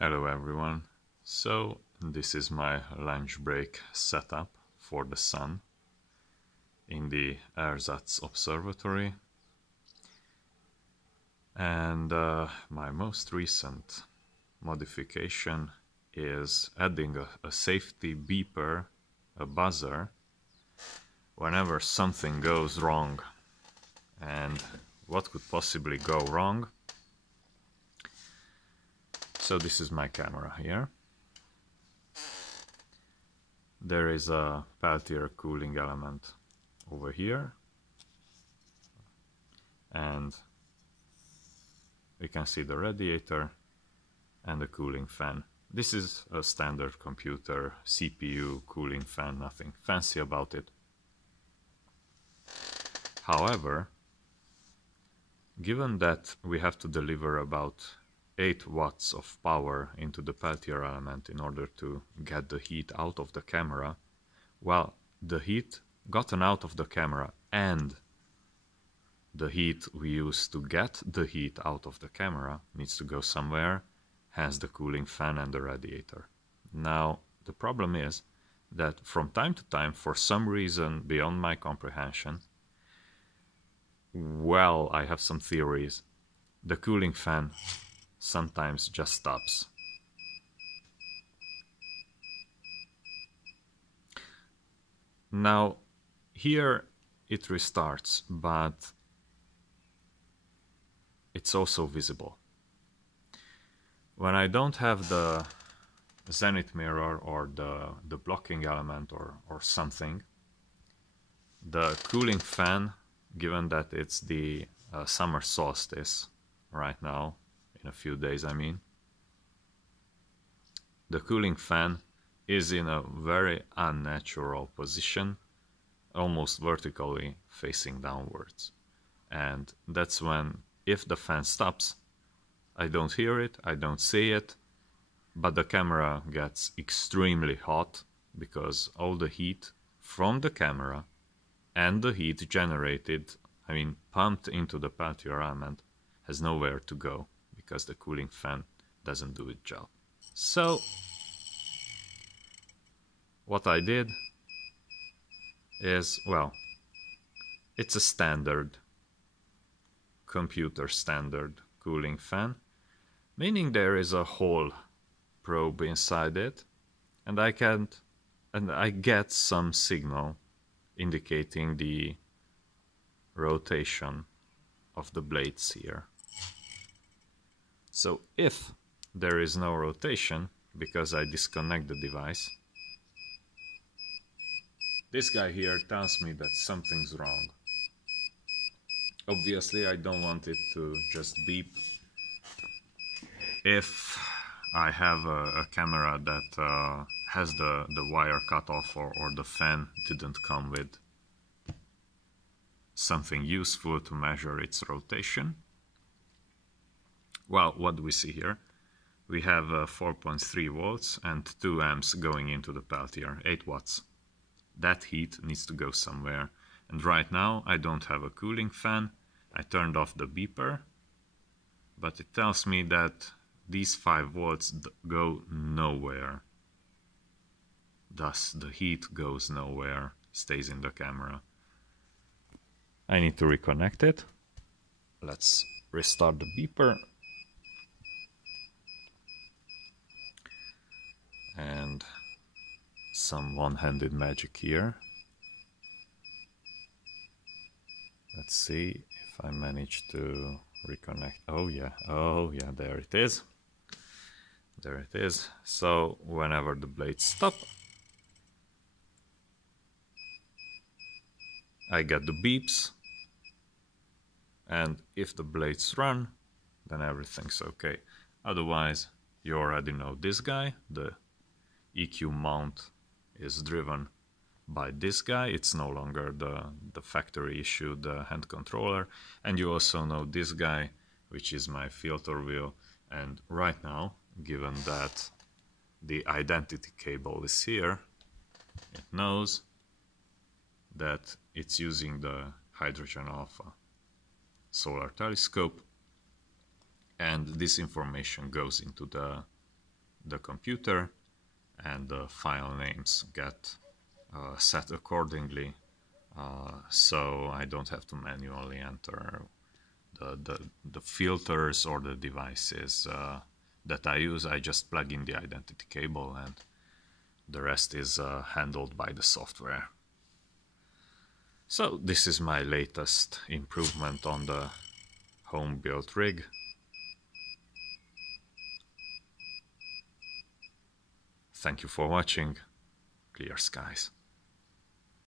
Hello everyone. So this is my lunch break setup for the sun in the Ersatz observatory, and my most recent modification is adding a safety beeper, a buzzer, whenever something goes wrong. And what could possibly go wrong? So this is my camera here. There is a peltier cooling element over here, and we can see the radiator and the cooling fan. This is a standard computer CPU cooling fan, nothing fancy about it. However, given that we have to deliver about 8 watts of power into the peltier element in order to get the heat out of the camera, well, the heat gotten out of the camera and the heat we use to get the heat out of the camera needs to go somewhere, hence the cooling fan and the radiator. Now, the problem is that from time to time, for some reason beyond my comprehension, well, I have some theories, the cooling fan sometimes just stops. Now, here it restarts, but it's also visible. When I don't have the zenith mirror or the blocking element or something, the cooling fan, given that it's the summer solstice right now, in a few days I mean, the cooling fan is in a very unnatural position, almost vertically facing downwards. And that's when, if the fan stops, I don't hear it, I don't see it, but the camera gets extremely hot because all the heat from the camera and the heat generated, pumped into the peltier element, has nowhere to go because the cooling fan doesn't do its job. So what I did is, well, it's a standard computer standard cooling fan, meaning there is a hole probe inside it, and I get some signal indicating the rotation of the blades here. So if there is no rotation, because I disconnect the device, this guy here tells me that something's wrong. Obviously, I don't want it to just beep. If I have a camera that has the wire cut off, or the fan didn't come with something useful to measure its rotation. Well, what do we see here? We have 4.3 volts and 2 amps going into the peltier, 8 watts. That heat needs to go somewhere. And right now I don't have a cooling fan. I turned off the beeper, but it tells me that these 5 volts go nowhere. Thus the heat goes nowhere, stays in the camera. I need to reconnect it. Let's restart the beeper. And some one-handed magic here. Let's see if I manage to reconnect. Oh yeah, there it is. There it is. So whenever the blades stop, I get the beeps, and if the blades run, then everything's okay. Otherwise, you already know this guy, the EQ mount is driven by this guy. It's no longer the factory issued hand controller. And you also know this guy, which is my filter wheel. And right now, given that the identity cable is here, it knows that it's using the hydrogen alpha solar telescope, and this information goes into the the computer, and the file names get set accordingly, so I don't have to manually enter the filters or the devices that I use. I just plug in the identity cable and the rest is handled by the software. So this is my latest improvement on the home built rig. Thank you for watching. Clear skies.